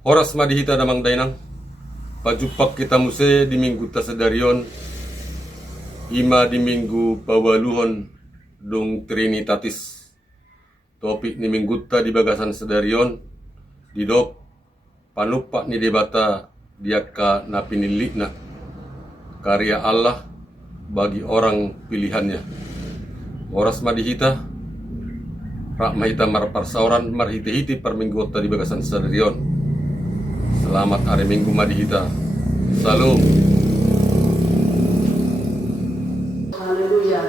Horas madihita damang dainang. Pajupak kita muse di minggu tasadarion. Ima di minggu pawaluhon dong Trinitatis. Topik ni minggu ta di bagasan sedarion. Didop panupak ni debata diaka na pinilik na karya Allah bagi orang pilihannya. Horas madihita rak mahita marparsauran marhiti-hiti per minggu ta di bagasan sedarion. Selamat hari Minggu madihita. Salam. Haleluya.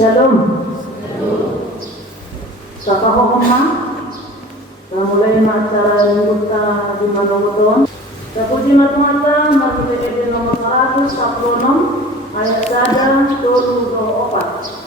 Shalom. Sa kahukuman, mulai na acara minggu di Manogoton. Sa puji mata-mata, makikita nomor 146, ayat 1, 24.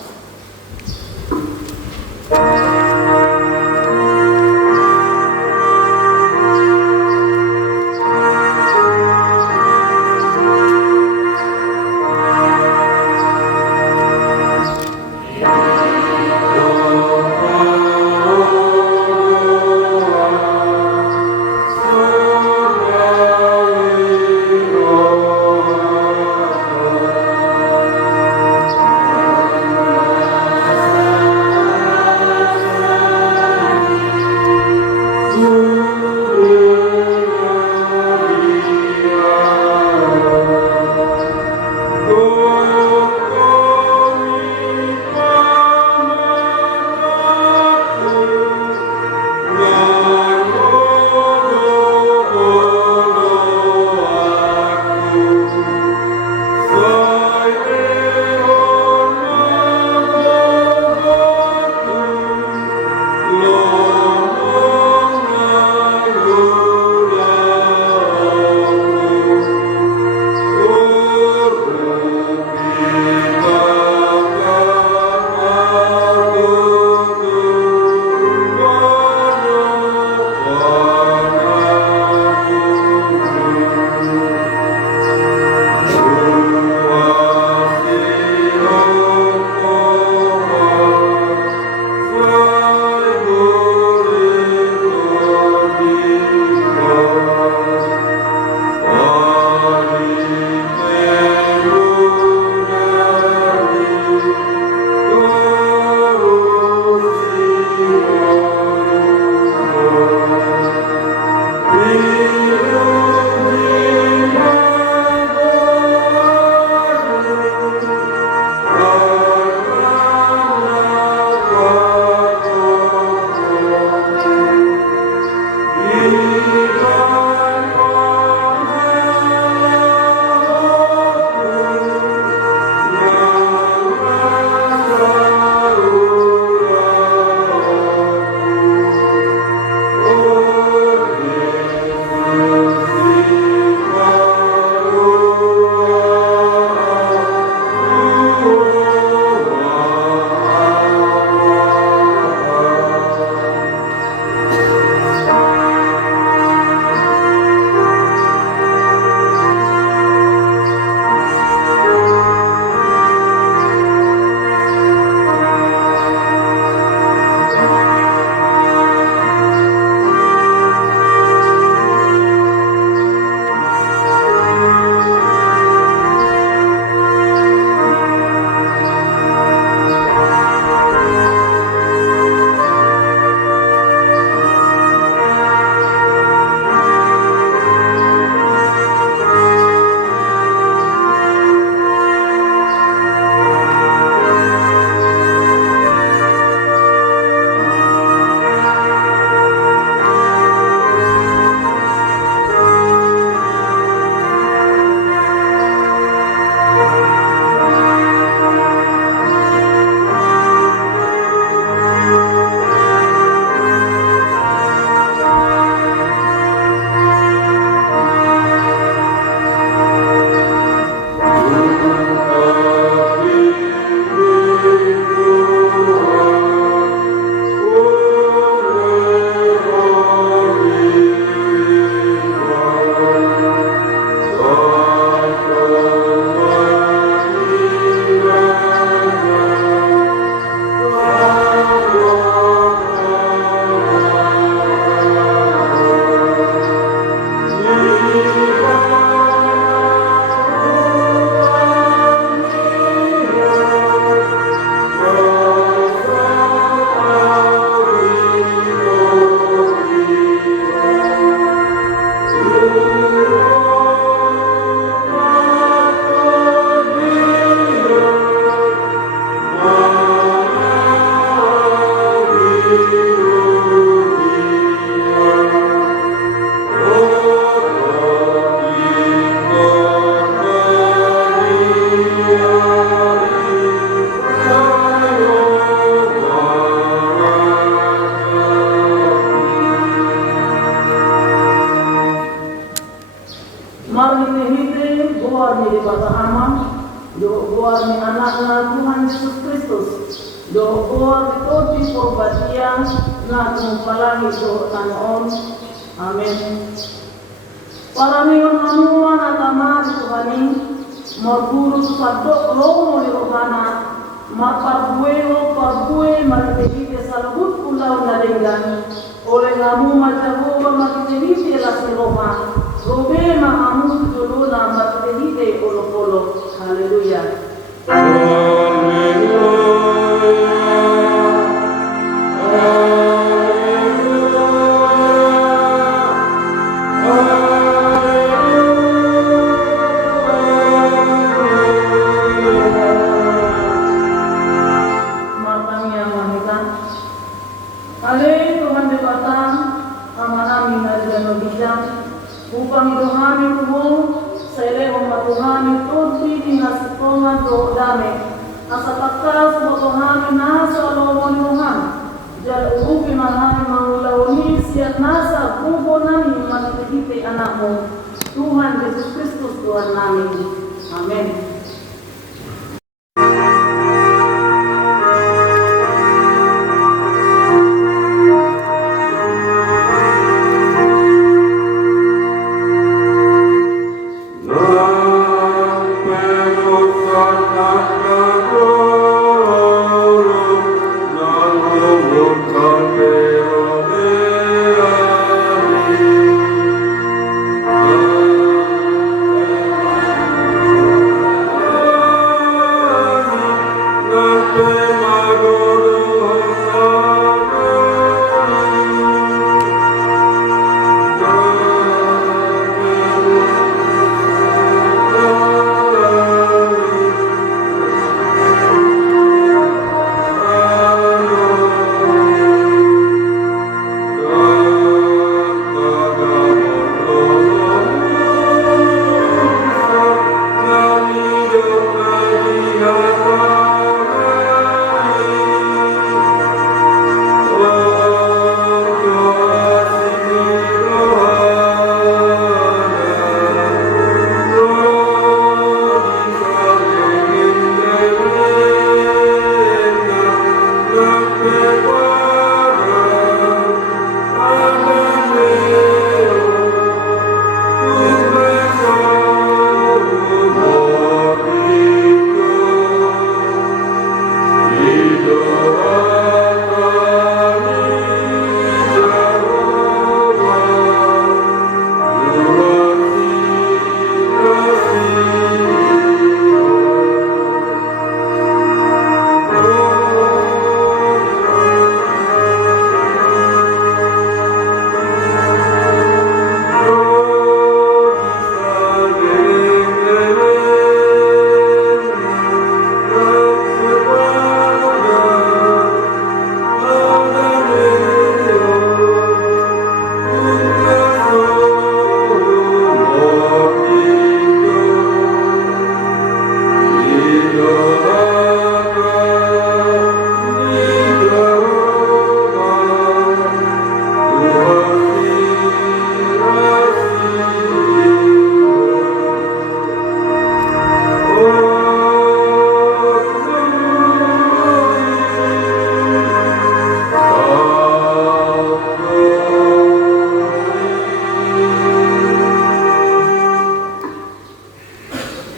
Mari hite buar ni bata amam, do buar ni anak Tuhan Yesus Kristus, do buar di porbatia na kumpalahi do tanon. Amin. Para niyon hamuan at ama Tuhani, magpuro sadok lomo ni rohana, maparbuelo parbue makitibite sa lubut pulau na linggan, oleh ngamu majago makitibite la siroha, robe mahamu julula makitibite olo-olo. Haleluya. Upang idohani kumo sa ilehong matuhani tudli di nasipongan do dame asa pakas matuhani nasa lomo ni Tuhan jal urupi mahani mangulauni siat nasa kubo nami matitipite anakmu Tuhan Yesus Kristus Tuhan nami. Amin.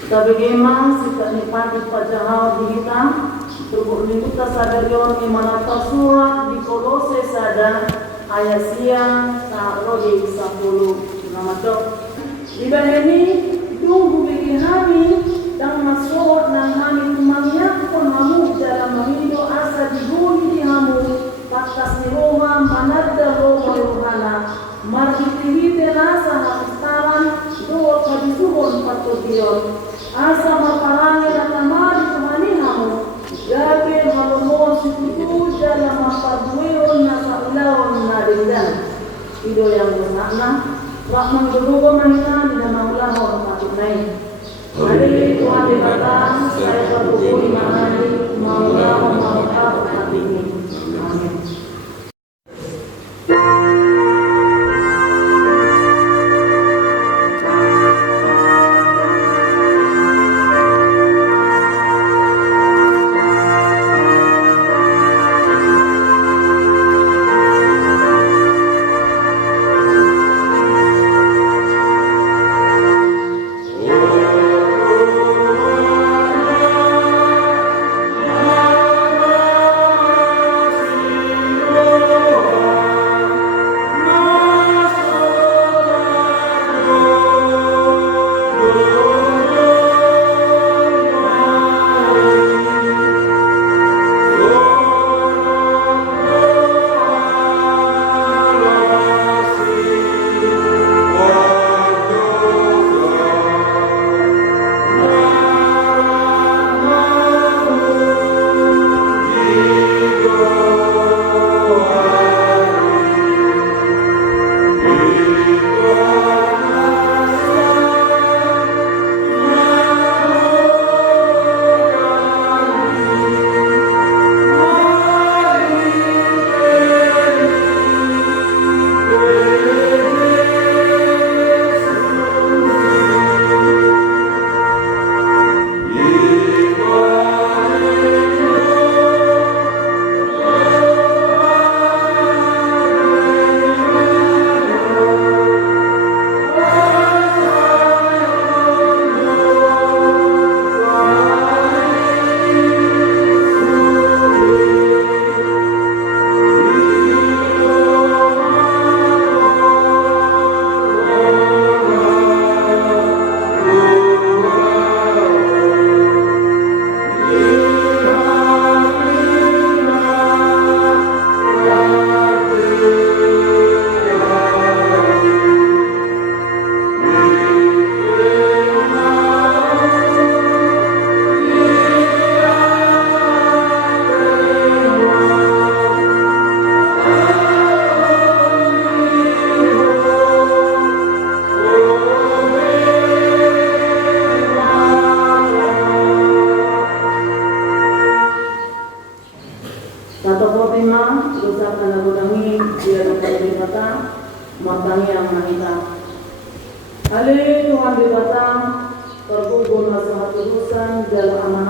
Sabagaiman sikat ni Patid Pajahau di kita, turut liputan sadarion ni mana tersurat di Kolose sada ayat siang sa rodi 10 nama dok. Di bahini tunggu bikin kami dan masuk nang kami kumangnya pun hamu dalam mahido asa dibuni di hamu pakas ni Roma manada Roma Yohana marhiti rasa hakistaran dua kadisuhon patution asa maparangi na tamari kumanihamu gabi malumon sikutu dalam mapaduyon na sa ulawon na dindan ido yang bermakna wak menggerubo manita di dalam ulawon patunay hari Tuhan dikatakan saya berhubung di mana di maulawon maulawon hati ini. Amin.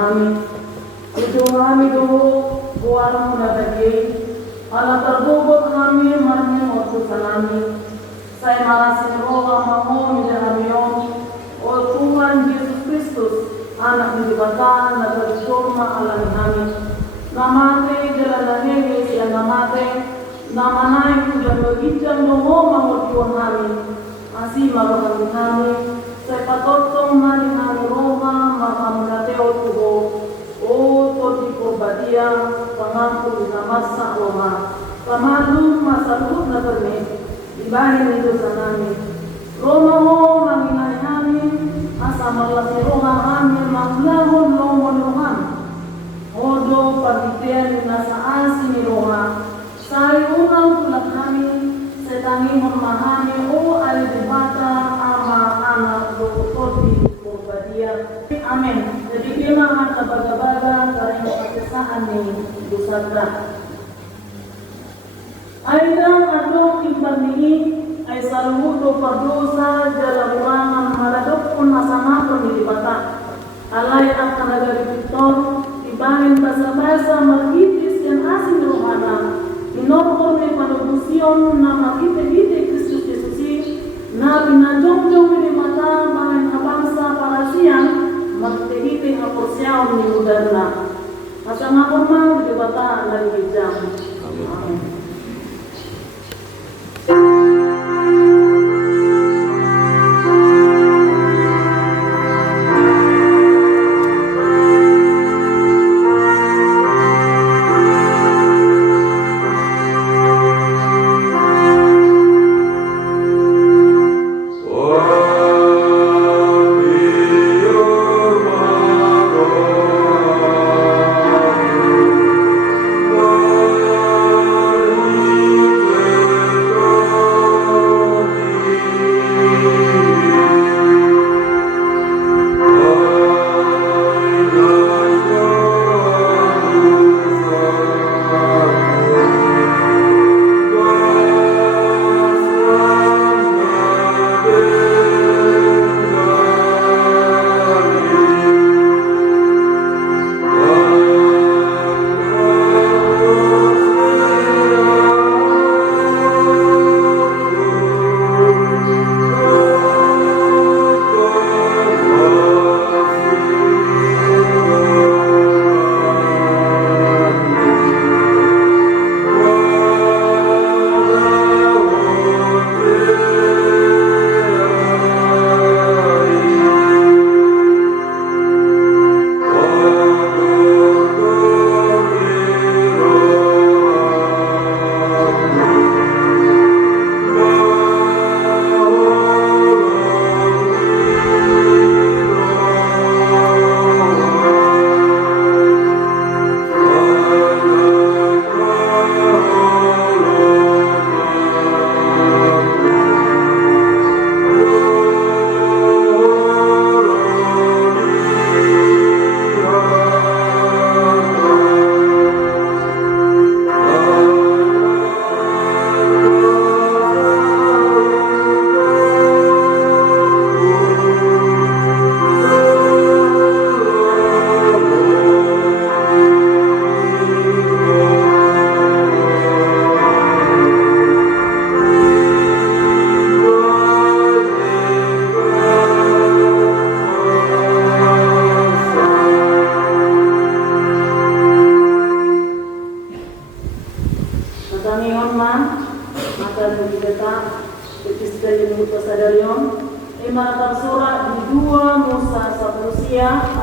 kami. Itu kami dulu kuarmu nadagi. Ala terbubuk kami marmi waktu salami. Saya marasin roha mau menjahamio. Oh Tuhan Yesus Kristus, anak dibatan na terjurma alam kami. Namate jalan hehe siya namate. Namanay kuda berbincang ngomong mengutiwan kami. Asih marohan kami. Saya patotong nari kami roha makamunateo tuho. O toti porbadia pangangku di masa Roma. Pamalum masalud na kami. Ibahin itu sa kami. Roma ho manginay kami. Asa malasi roha kami manglahon lomon rohan. Odo pagitian nasa asin ni roha. Saya unang tulad kami, setangi memahami, ay dibata ama anak doktori porbadia. Amin. Jadi kailangan kabaga-baga karena kesesaan ni dosada. Aidang adong impan ini ay saludo pardosa jala urangan maladokon asama pemilibata. Alay ang kanagari Victor, ibahin basa-basa magitis yang asin rohana. Inorkor may panubusion na makita-kita Kristus Yesus na pinajong-jong ni mata bahan abangsa para siyang makita-kita ang porsyaw ni Udarna. Asa nga kumang di bata na ligidjang. Amen.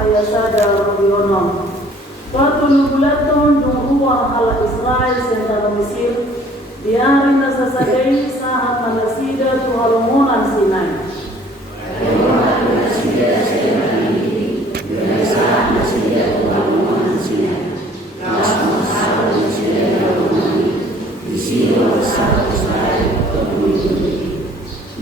ayat sada Rabiono. Patulugulaton yung ruang hala Israel senta Mesir, diari na sasagay sa hapanasida to halungunan Sinai.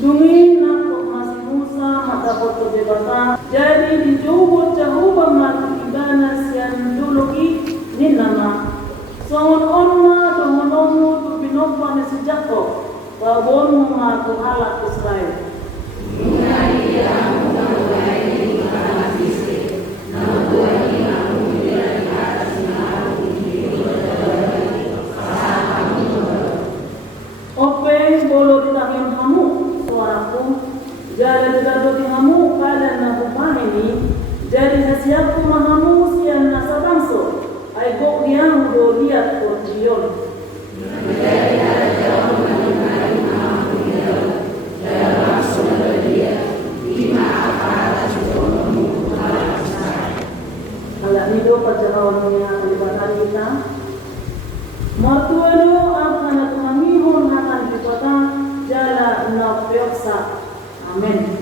Dungin na po masih Musa matapos ko debata. Jadi dijuhut cahuba matibana siyan duluki ninana. Songon onma dongonomu tu pinokwa na si Jacob. Wabonu ma tu halak Israel. Munai ya munai Sion. Kalau itu perjalanannya ibadah kita, Mortuado akan mengamihon akan di kota Jala Nafioksa. Amin.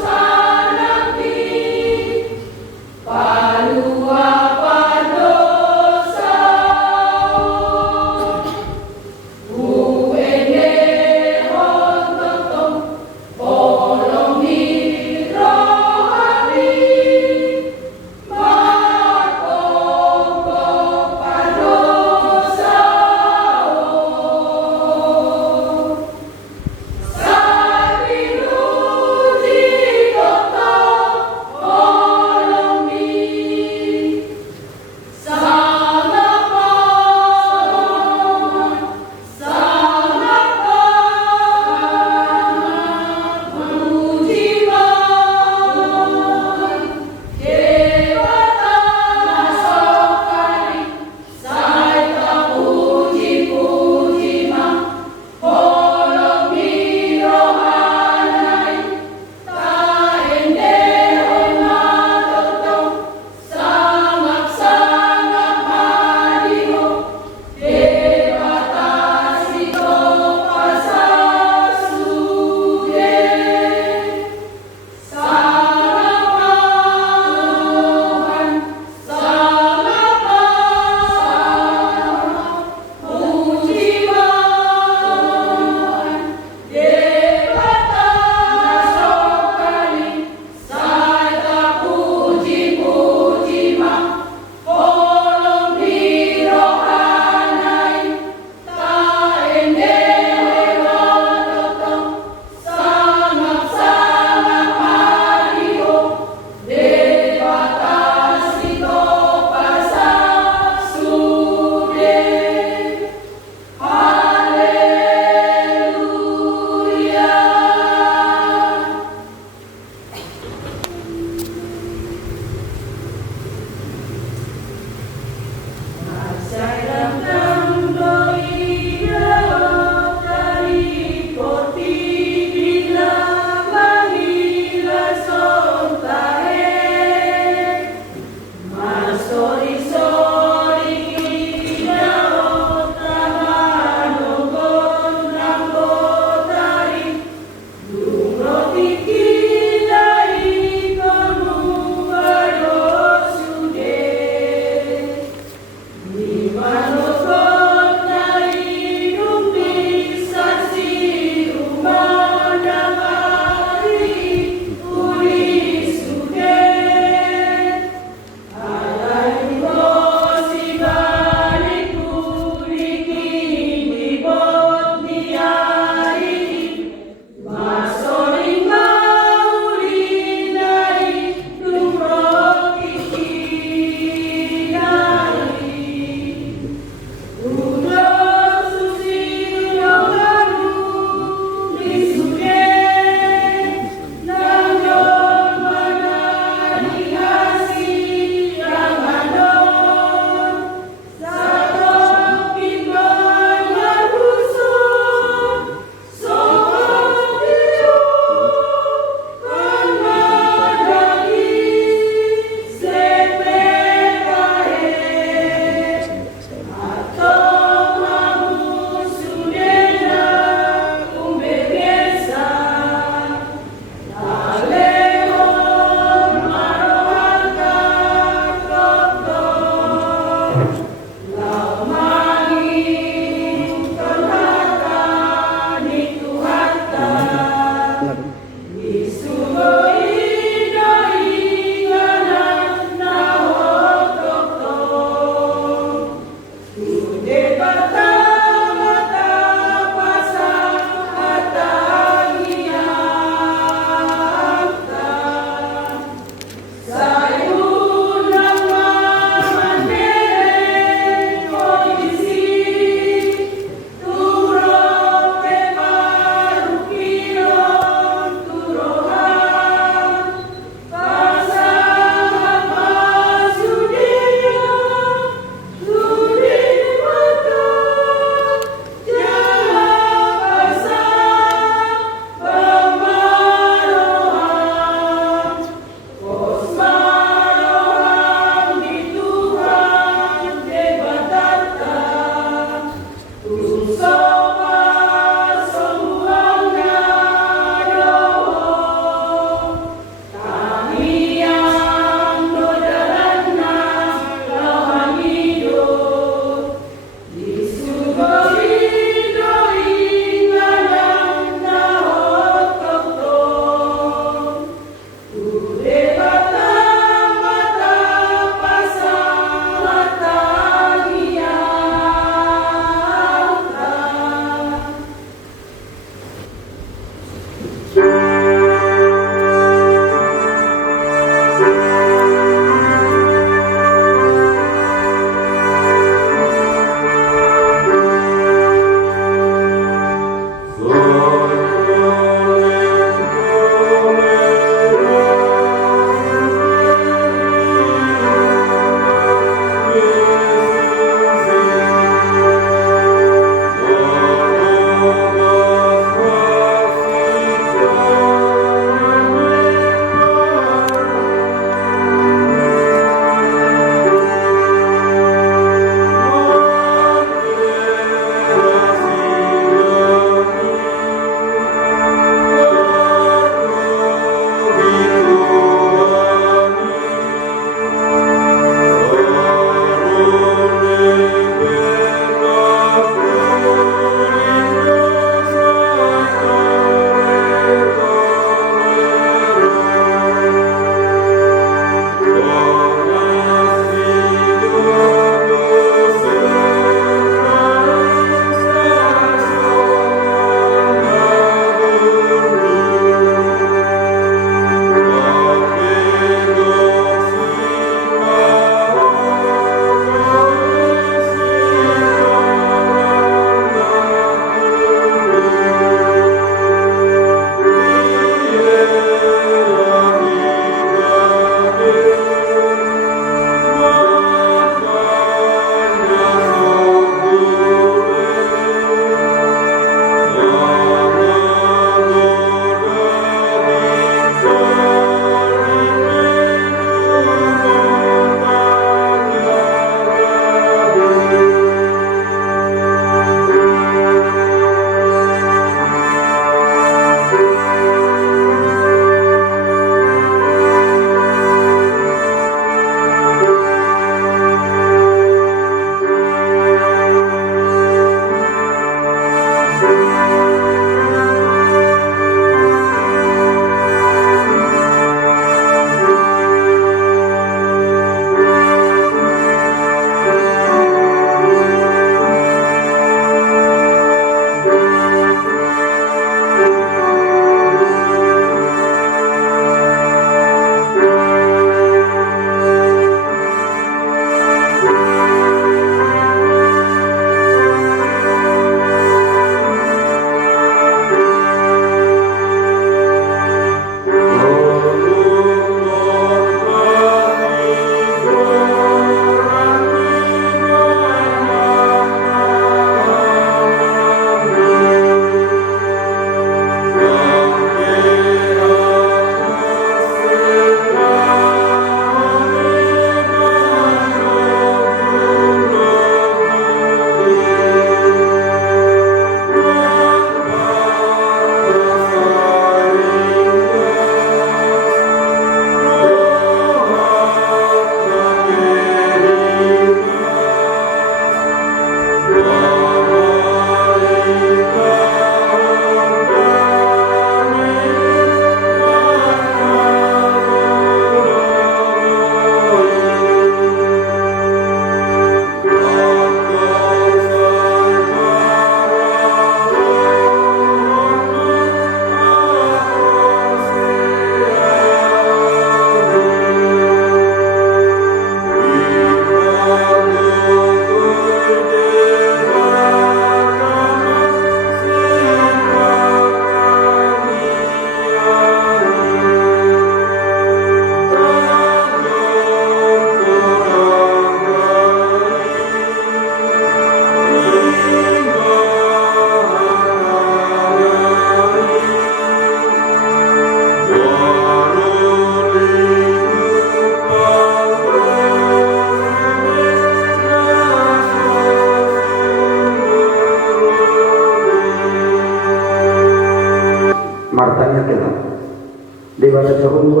dahulu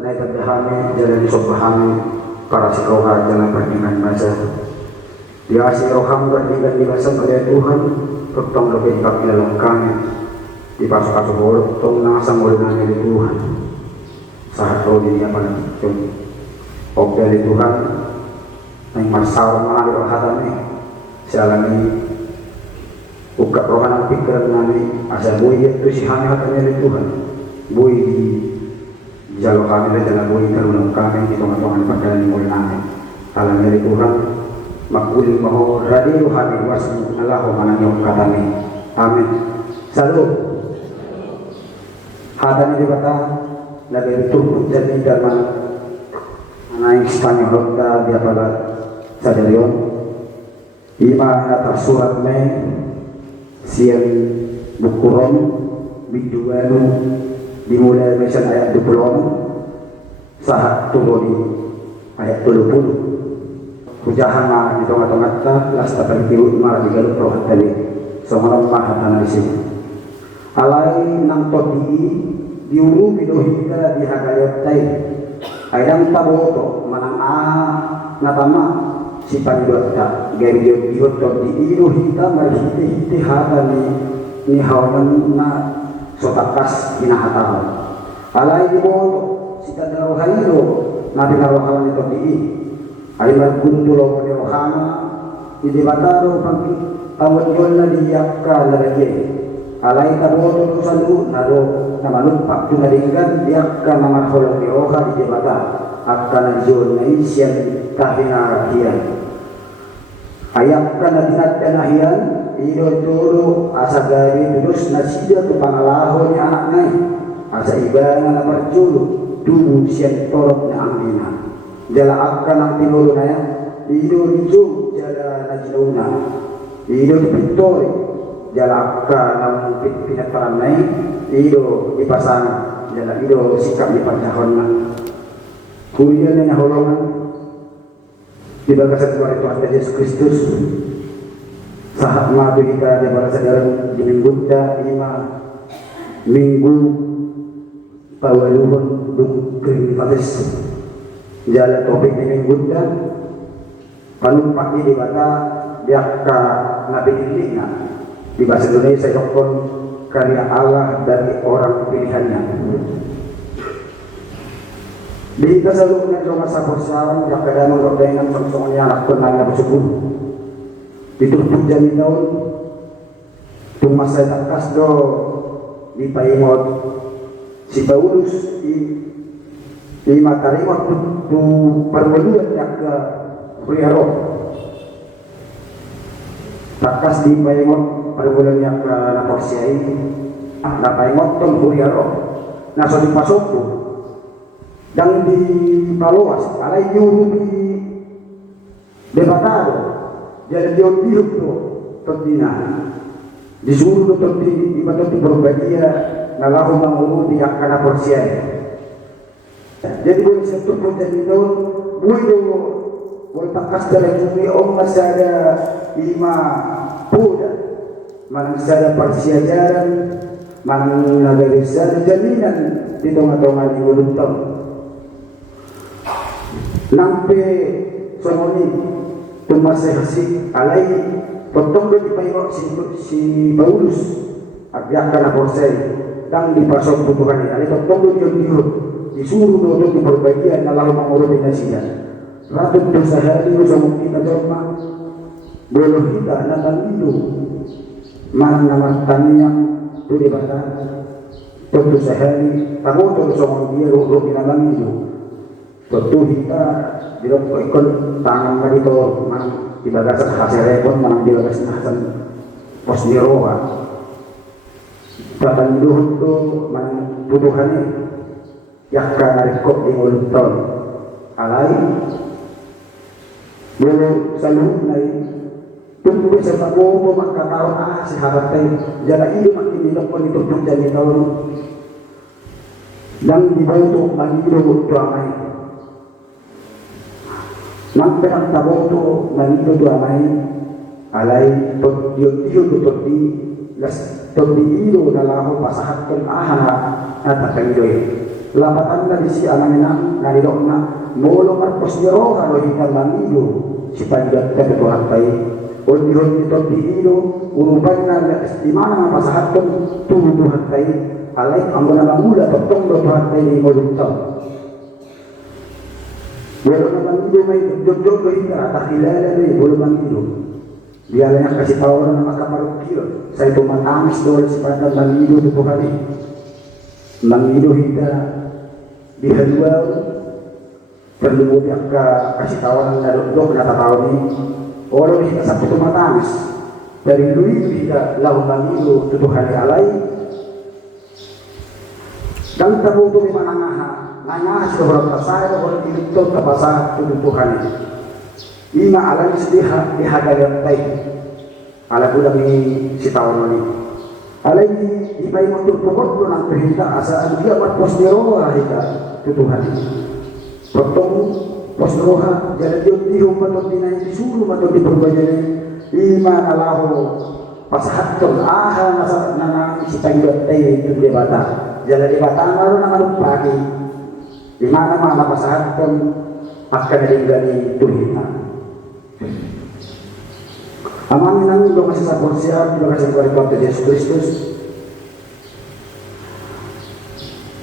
na itadahami jalan isobahami para si roha jalan pernikahan masa dia si roham pernikahan dibasan oleh Tuhan tutong lebih kapilalang kami di pasok-pasok bolok tutong nasang ulinan dari Tuhan saat roh dunia pada tutong og dari Tuhan yang masalah mengalir rohatami sialami ukat rohanang pikiran nami asa buih itu si hanya hatanya dari Tuhan buih di jalo kami dan jalan buih terunang kami di tongan-tongan pada yang mulai nami alam dari Tuhan makul maho radi rohani wasmu Allah mananyong katami amin salut hatanya dibata lagi itu jadi dalam anak Spanyol dia pada sadarion ima atas surat siang bukuron biduanu dimulai mesan ayat 20 sahat turun di ayat 20 hujahan di tengah-tengah ta lasta terkiru malah digalut roh tali songonom mahatana di sini alai nang todi diuru bidohida dihagayot tay ayam taboto manang natama si panidota gari diot todi iru hita marhiti hata ni hawan na sotakas hinahatao alai diboto si tadaro hayro na pinarohawan ito di ay magkuntulo ni rohana hindi bataro pag awat yun na diyak ka lalagay alai taboto sa loob na malumpak tunalingan diyak ka namarholong ni roha di bata at ka na yun na isyan kahinarakiyan ayak ka na dinadanahiyan ino turo asa gari tulus na siya to pangalaho ni anak ngay asa iba na namarjulo tubo siya torok na angina jala akka ng tinulo na yan ino rinjo jala na ginuna ino dipintori jala akka ng pinagparan na yan ino ipasang jala ino sikap ipagdahon na kuya na nahulungan diba kasatuan ito at Yesus Kristus sahat matu kita di para sadaran di minggunda lima minggu pawaluhon dung kriminalitas jalan topik di minggunda panumpak di bata diakka nabi dirinya di bahasa Indonesia dokon karya Allah dari orang pilihannya di kasalungan ng masa persawan yang kadang mengordaingan semuanya anak penanya bersebut ditutup jami daun tumasa takas do di paimot si Paulus di matarimot tu perweluan yang ke Priaro takas di paimot perweluan yang ke Naporsiai na paimot tong Priaro naso di pasok dan di Paloas, alai nyuruh di Debatado, jadi dia hidup tu, terdina, disuruh tu terdi, ibadah tu berbahagia, nalahu mangulu di akana persian. Jadi boleh satu pun jadi tu, boleh takas dari bumi masih ada 5 puda, mana ada persian jalan, mana ada ada jaminan di tengah-tengah di Guluntang. Nampe sononi tumasehasi alai potong di pairo si Paulus agak na porsel dan di pasok butuhan alai potong di diurut disuruh untuk diperbaiki na lalu mengurut dinasinya ratu tu sehari usah kita jorma boleh kita natang itu mana nama tanya tu di bata tu sehari tahu tu soal dia ruh binatang itu tentu kita tidak ikut tangan kali itu di bagasan hasil repot mana di bagasan hasil pos diroha datang dulu tu mana tuduhannya yang karena rekod di mulut tahun alai boleh selalu naik tunggu serta bobo maka tahu si harapnya jalan hidup makin dilokon itu pun jadi tahun dan dibantu mangido tuamai Nampak ang tabong to mangido tuamai alay diyo todi las todi ilo na laho pasahat kon ahana at akangido Lapatan na di si ananginang narirok na molo marpos ni roha lo hitan mangido si panjat ka ketuhan tayo o dihon nito diido uruban na di mana nga pasahaton tuhan tayo alay ang muna mangula totong lo tuhan tayo ni moluntaw wala na mangido may jog-jog lo hita takilala na wala mangido biaranya kasih tahu na makamarukil sa ito matamis doon si panjat mangido tuhan tayo mangido hita dihaluan perlu yang kasih tahu ng narundok na tataw ni olo hita sa puto matamis dari lui hita lau mangido tutuhan ni alay dan tabuto ni manangaha sila orang pasaya orang dilitong kapasa tutuhan ni ima alay sediha dihagayat tayo ala gulang ni si tawon ni alay ibay mo tutupot mo ng perhinta asaan dia matpos ni roha hita tutuhan ni potong pos roha jalan diyo patut dinay disuruh patut diperbayaran lima alaho pasahaton aha nasa nanang si tanggap tayo itu di bata jalan di bata maru naman pagi di mana mana pasahaton akan dari tuhina amang nang doa sa porsiya terima kasih kepada Yesus Kristus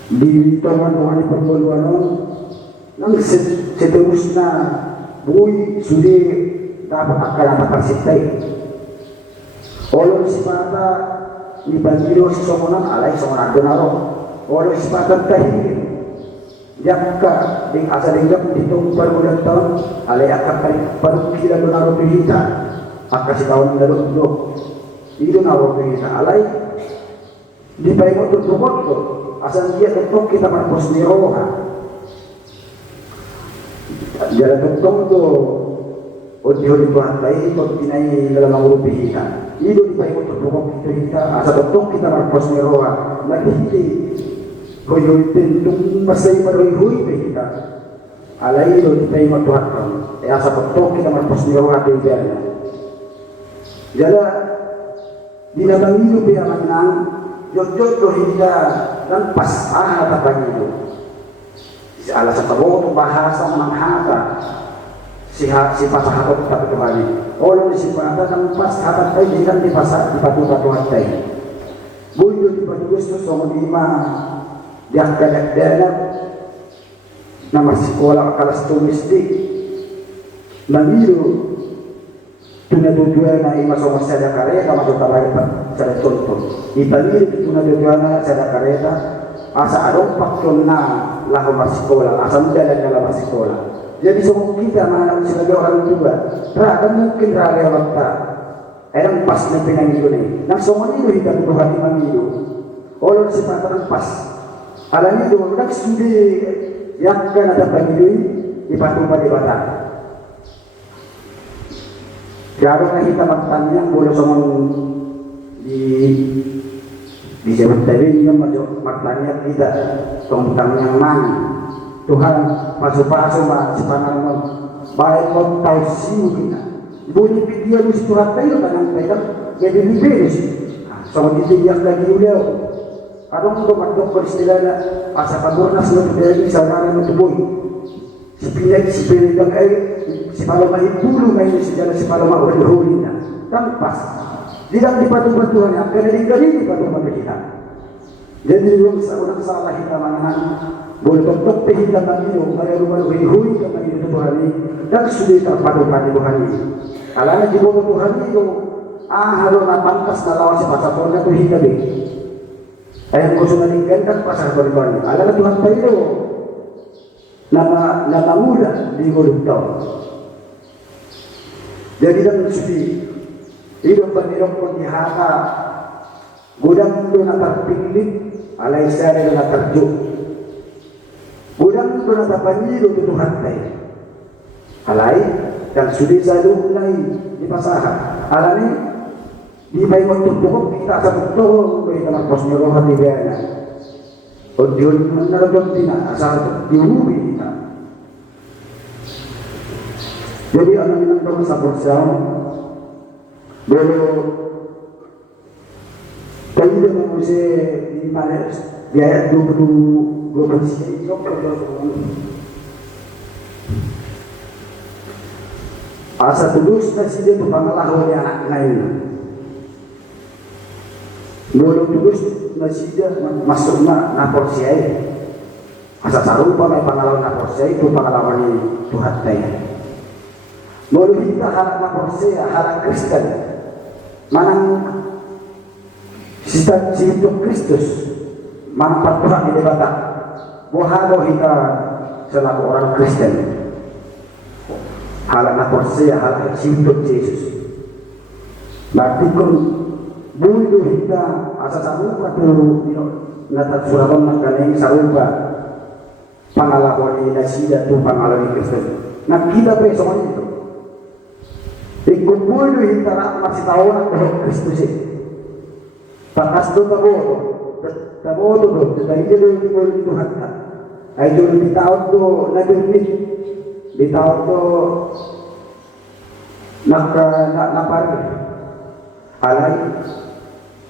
di taman Tuhan perpuluhan nang seterusnya bui sudah dapat akan dapat sitai oleh sifata di banjiro somonan alai somonan donaro oleh sifata tahir jakka ding asa dinggap ditung perbulan tahun alai akan paru kira donaro pihita akan si tahun lalu itu donaro pihita alai di paimo tutukot asal dia tetap kita marpos di roha jalan tentong to odi Tuhan tayo ito tinay dalam urupi kita ito di tayo tutupok kita asa tentong kita marpos ni roha naghiti hoyoitin tung masay maroy-huy kita alay ito di tayo matuhatang asa tentong kita marpos ni roha tayo gana jala dinabangilo biyaman ng yot-yot lo hita ng pas-aha tapangilo si alas sa tabo bahasa ng hata si pasahatot tapi kembali oleh si pada ng pasahatot tayo dikan di pasar di patu-patuhan tayo buyo di patu-gusto sa lima yang kadak-danak na masikola akalas tumisdi mangilu tunaduduan na ima sa masada kareta matutalay pa sa tonton ipangilu tunaduduan na sa kareta asa adong pakyon na lahu masikola asam dalan dalam masikola jadi semua kita mana sebagai orang tua raga mungkin raga wakta ayang pas na pinangido ni nang semua itu kita Tuhan di mangido oleh sifat pas alam itu nang studi yang kan ada pangido di patung pada bata jaro na kita magtanya boleh semua di zaman tadi yang maknanya kita tentang yang mana Tuhan pasu-pasu sepanjang baik pun tahu siu kita boleh dia mesti Tuhan tahu tanang tahu jadi lebih sih sama kita yang lagi beliau kadang untuk mandok beristilahnya asa pagurnas lo dari sana mentubuh sepilih dan si paloma itu main sejarah si paloma berhulunya kan pas tidak di patung Tuhan yang kena di patung kita. Jadi yung seorang salah kita manahan boleh tentu kita mangiyo malu hui ka mangiyo Tuhan ini dan sudah terpadukan Tuhan ini. Alana di bawah Tuhan itu halo na pantas na lawan si pasapor na kita be. Ayang ko sumalingan kan pasapor Tuhan. Alana Tuhan tayo nama muda di golontaw. Jadi dan sudah hidup penirok pun dihata gudang itu nak terpilih alai saya nak terjuk gudang itu nak terpanjiru itu Tuhan tayo alai dan sudah selalu mulai di pasahan alani di bayi untuk pokok kita akan betul bayi teman posnya roh hati gana Odion menarjun tina asal diubi kita jadi anak minang dong sabur siang Bolo kayo na mo si Manes di ayat 20 asa tulus na sila tu pangalaho ni anak lain. Belum tulus na sila masuk na porsiay. Asa sarupa may pangalaw na porsiay tu pangalawan ni Tuhan tayo. Belum kita harap na porsiay harap Kristen. Manang sista Hidup Kristus manang patuhan di debata. Bohado kita selaku orang Kristen. Halak na porsiya, halak hidup Yesus. Berarti kung budo kita asa sarupa tu natat suraton magkaling sarupa pangalawan ni nasida tu pangalawan ni Kristus. Nakita pa sa kanito. Kung budo kita masih tahu na Kristus eh. Pakas tu taboto dari jero ni mo Tuhan ka. Ay jero bitaw tu nagdimit. Bitaw to napari alay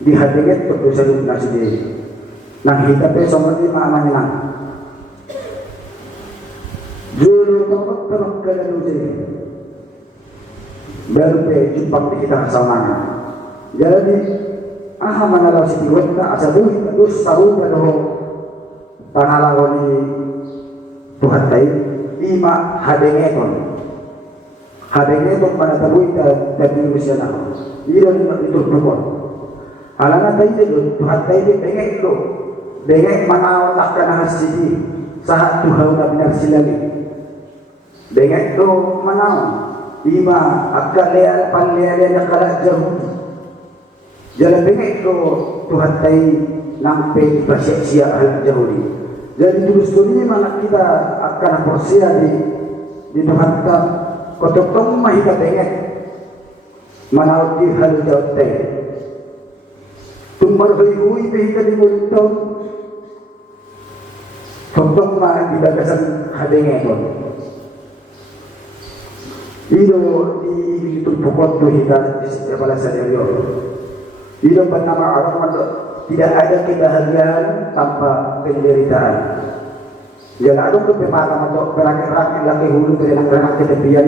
dihatinget to sa loob na sige nakita pe sa mga maaman lang juro tamag ka na sige baru pe jumpak kita kasama jadi manalaw si tiwat na asa buhi terus sarupa do pangalaw ni Tuhan tayo lima hadengeton manataboy dari Rusia na iyon ito tukon alana tayo dito Tuhan tayo bengay ito bengay manawalak ka na hasidi sa tuhaw na binagsilali bengay ito manaw lima agkalea panlea na kalajyaw jala bengay ito Tuhan tayo ng pagpasya halajyaw jadi justru ini mana kita akan porsia di Tuhan kita kotong mahika pengen manau di hal jauh teh tumbar hui behika di mulut kotong mah di bagasan hadenge pun ilo di tumpukot tu kita di setiap alasan yang ilo bernama orang tidak ada kebahagiaan tanpa penderitaan. Jangan ada kepepatah untuk berakit-rakit lagi hulu berenak-renak ketepian,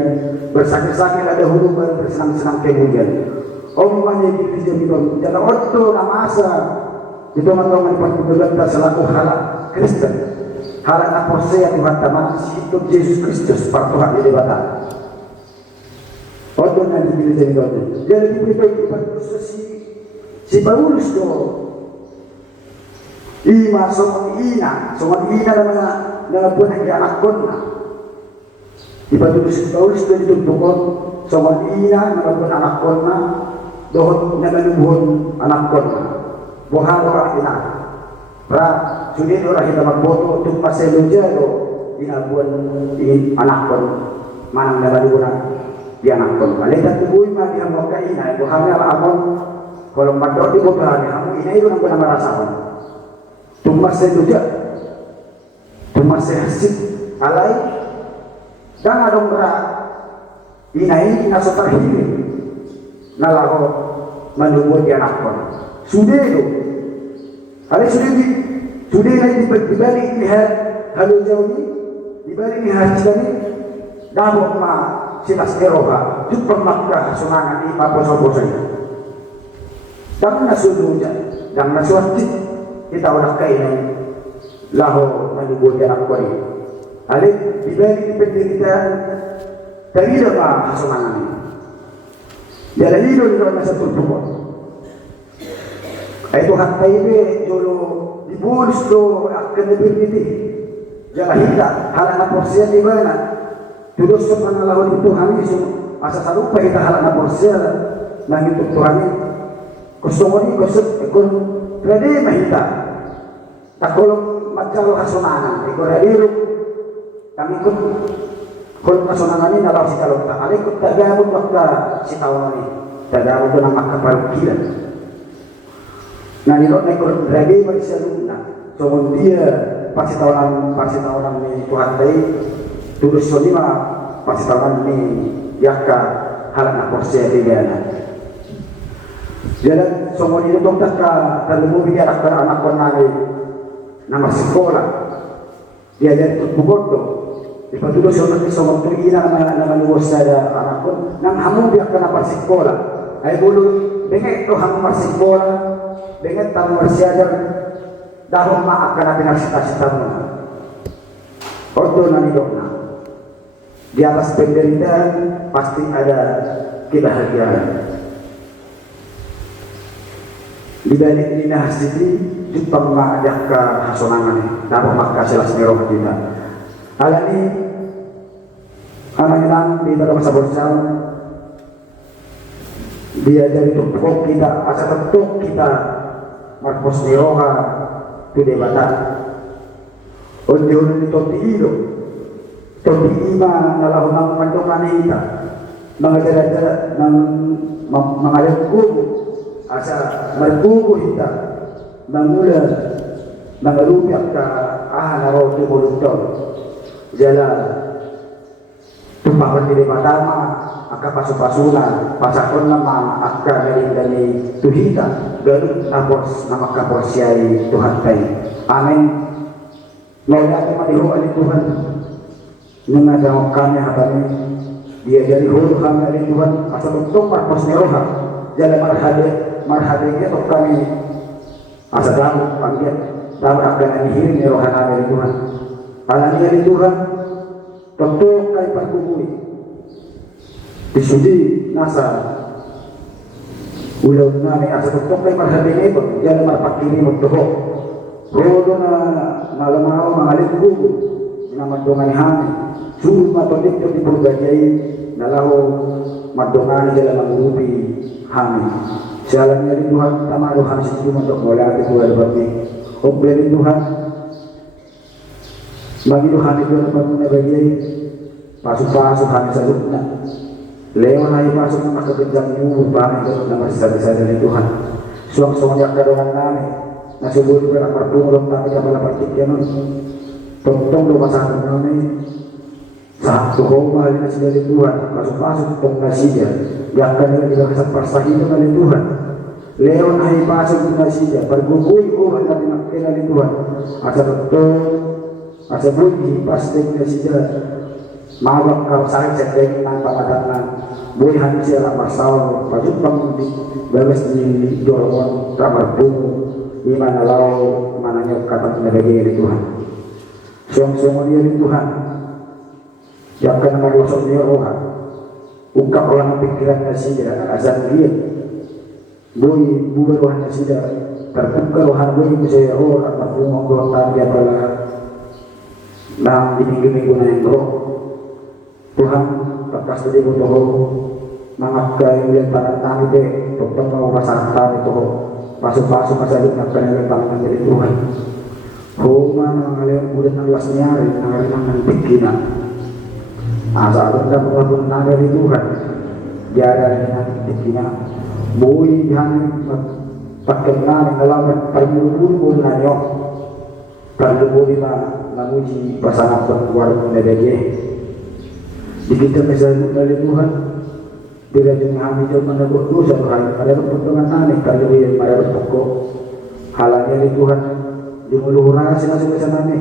bersakit-sakit ada hulu bersenang-senang kemudian. Omongnya di sini jangan otto namasa itu teman-teman yang selaku halak Kristen, halak apostel Tuhan taman hidup Yesus Kristus partuhan di debata. Otto nanti di sini jadi diberitahu si Paulus tu. Ima songon ina na buwan ng anak ko na ipatuloy Paulus na ditutupon songon ina na buwan anak ko na doon na malubuhon anak ko na buharo ang ina pra sunod ora kita magboto tung paselo jero inabuan anak ko manang nabaluran di anak ko alita tubuy ma di ang kaina buharo amon kalau madot di botahan ang ina ito nang marasaon tumas juga tumas hasil alai dan ada berat inai naso terhilir nalaho menunggu dia nakon sudah itu alai sudah lagi dibalik lihat halu jauh ini dibalik lihat sekali dabok ma silas eroha jumpa makkah sunangan di papo-sopo saja dan nasuduja dan nasuati kita udah kainan laho menunggu jarak kori. Alih dibalik penderitaan dari apa hasungan ini. Jalan hidup di dalam satu tubuh. Itu hak taibe jolo dibulus do akan lebih ini. Jalan kita halangan porsian di mana? Terus sepanalawan itu hamis asa sarupa kita halangan porsian nang itu Tuhan kosong ikon Rade mahita takolong macalo hasunangan iko radiru kami kun kolong hasunangan ini nalaw si kalong tak alikot tagamot makka si tawon ini tagamot na makapalukilan na nilot na iko rade marisaluna so dia pasti tawanan ni Tuhan tayo tulus so lima pasti tawanan ni yaka halak na porsiya di gana jalan semua ini dokter ka terlalu biar anak ko nari nama sekolah diajar boboto ipatulo sa mga isang tuwina na maluwas sa anak ko nang hamon biyak ka na sekolah ay bulo benget to hamon sekolah benget tamu marsyadar dahon maak ka na pinasita-sita mo ordo na nidok na di atas penderitaan pasti ada kebahagiaan di balik dinah sini jupang maajak ke hasonangan dapat maka selas merah kita alani anak yang di dalam masa bersama dia dari tumpuk kita asa tentuk kita marpos niroha tu debata onde ni topi ilo topi ima nalahu nang mandongan kita mengajar-ajar mengajar kubu asa merkubu kita mangula mangalupiak ka naro tumulutol jala tumpakan diri matama aka pasu-pasuna pasakon nama aka dari tuhita galut tapos nama kaporsiay Tuhan tayo amin maulah kami maliho ali Tuhan nung nagawag kami hatami dia dari hulu kami ali Tuhan asa tuntong marpos niroha jala marhadi itu kami asa tahu panggil tahu akan dihiring ni rohana dari Tuhan alani dari Tuhan tentu kami perkubui disudi nasa ulau nani asa tentu kami marhadi itu jangan marpakini untuk rodo na malamau mengalir kubu nama dongan hami suruh matodik di bergajai nalahu madongan dalam mengurupi hami jalan dari Tuhan tamaruhan situ untuk mulai Tuhan berarti dari Tuhan bagi Tuhan itu dapat menebagi pasu-pasu hanya salutna lewat hari pasu maka kejam nyuruh bang itu nama sisa-sisa dari Tuhan suang-suang yang kadongan kami nasi bulu berak pertunggung tapi kapal pertiknya tong-tong dua pasang kami satu koma hari nasi dari Tuhan pasu-pasu tong nasinya yang akan dilakukan persahitan oleh Tuhan leon hai pasang nasinya bergugui umat dari makin oleh Tuhan asa betul asa bunyi pasti nasinya mawak kau sakit sedang tanpa padanan boleh hanya siapa masalah pajupang di babas di dorong ramar bungu di mana lau mananya kata menebagi dari Tuhan siang-siang dia dari Tuhan yang akan merosot dia rohan ungkap orang pikiran nasinya azan dia boy bubar rohan nasinya terbuka rohan boy bisa roh atau bunga golongan dia pada nah di minggu-minggu yang roh Tuhan tekas tadi butuh mengakui yang tangan tangan deh dokter mau pasang tangan itu pasu-pasu masalah nak kena tangan dari Tuhan Homa mengalir mudah nanglas nyari mengalir nangan pikiran asa benda pun dari Tuhan dia ada dengan pikiran boy yang pakai nama dalam permuluan pun nanyo perlu lima menguji pasangan perempuan dari di kita misalnya dari Tuhan tidak cuma kami cuma menebus dosa ada pertemuan aneh kalau yang ada pokok halanya di Tuhan di mulut nasi nasi macam ni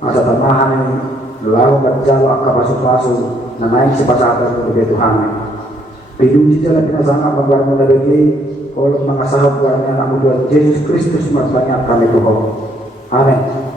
masa tamahan ini lalu berjalan ke pasu-pasu naik si pasangan dari Tuhan hidup jalan kita sangat membangun dari kalau mengasah buahnya anak Tuhan Yesus Kristus banyak kami Tuhan amin. Amin. 「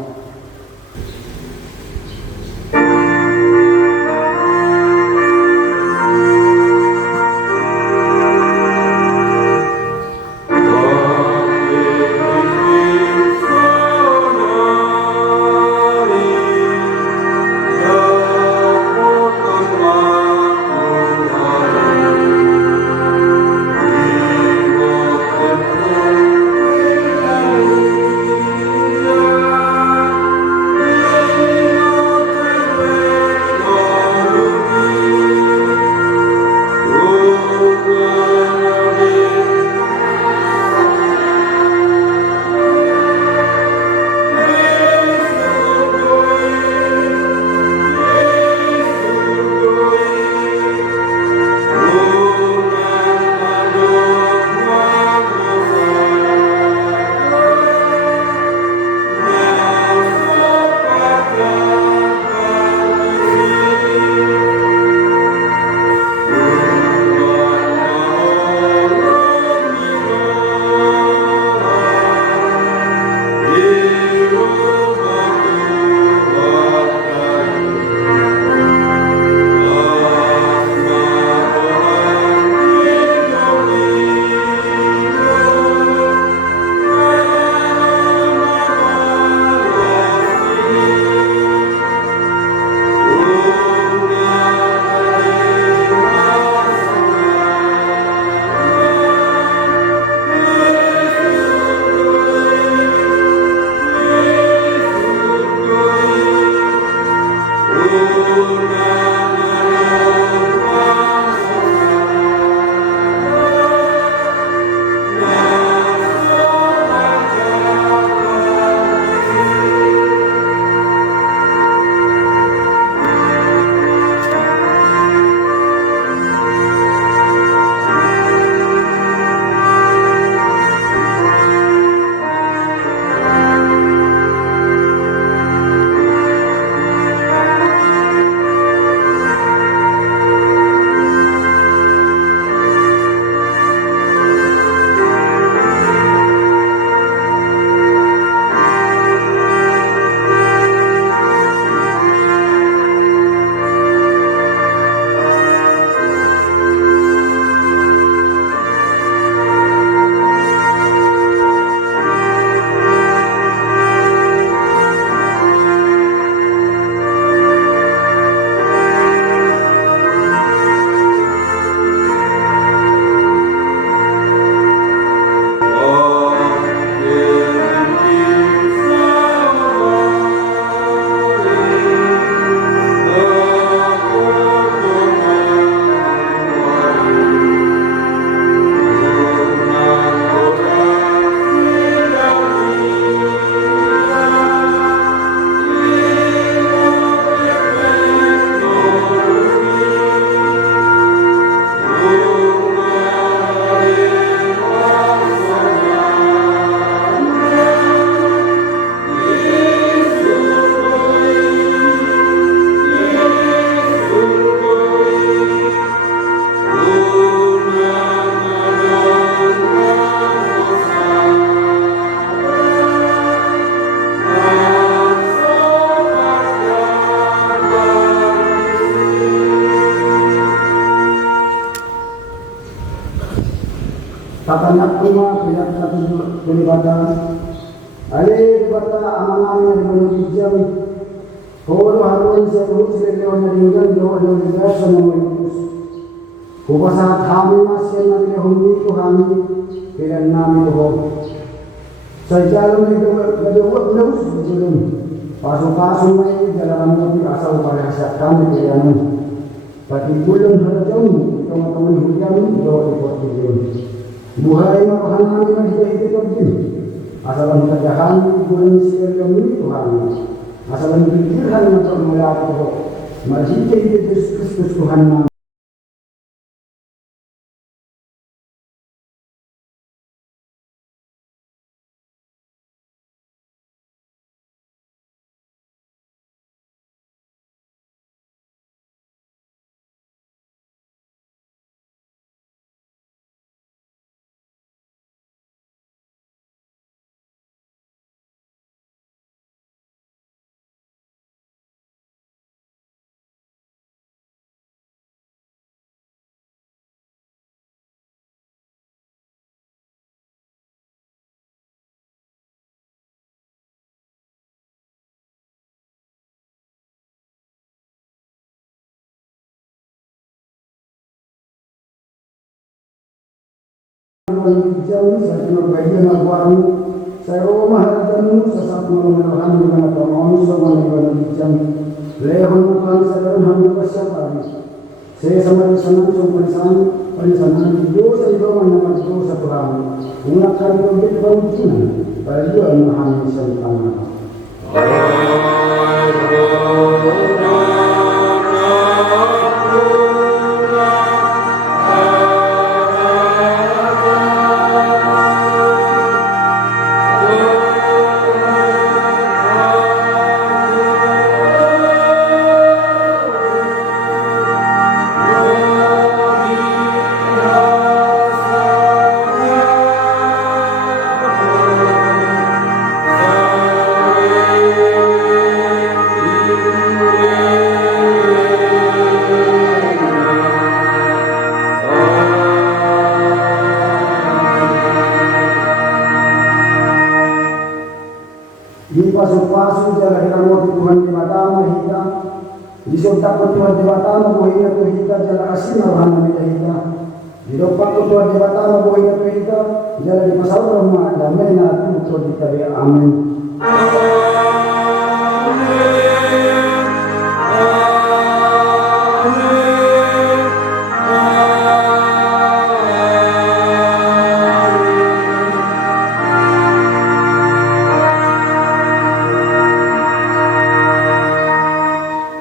Tatanak kuma pinat satu pelibata. Ale dibata amanami yang menunjam. Kolo harun seluruh selewan yang tinggal di bawah negara semuanya. Kupasa kami masih nanti humi Tuhan dengan nami Tuhan. Saya jalan itu berdua belum. Pasuk-pasuk mai dalam mobil asal pada hasil kami kalian. Tapi belum berjauh teman-teman hujan jauh di portfolio. Buhay makanan yang kita kerja. Asalan kerjaan bulan sekalian Tuhan. Asalan pikiran untuk melihat Tuhan. Masih kita Kristus Tuhan. Jauh saya bagian aku saya rumah dan sesat malam di mana kamu semua di mana jam lehon bukan saya hanya bersiap saya sama di sana cuma di sana dosa itu mana dosa Tuhan mengakan begitu bangunan bagi orang Islam. Di pasuk-pasuk jalan kita mau Tuhan di matamu kita, di sontak Tuhan di matamu bohina tu kita jalan asin orang kita, di dopak Tuhan di matamu bohina tu kita jalan di pasal rumah damai nanti Tuhan kita dia amin.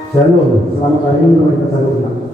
Shalom, selamat hari ini kita salam.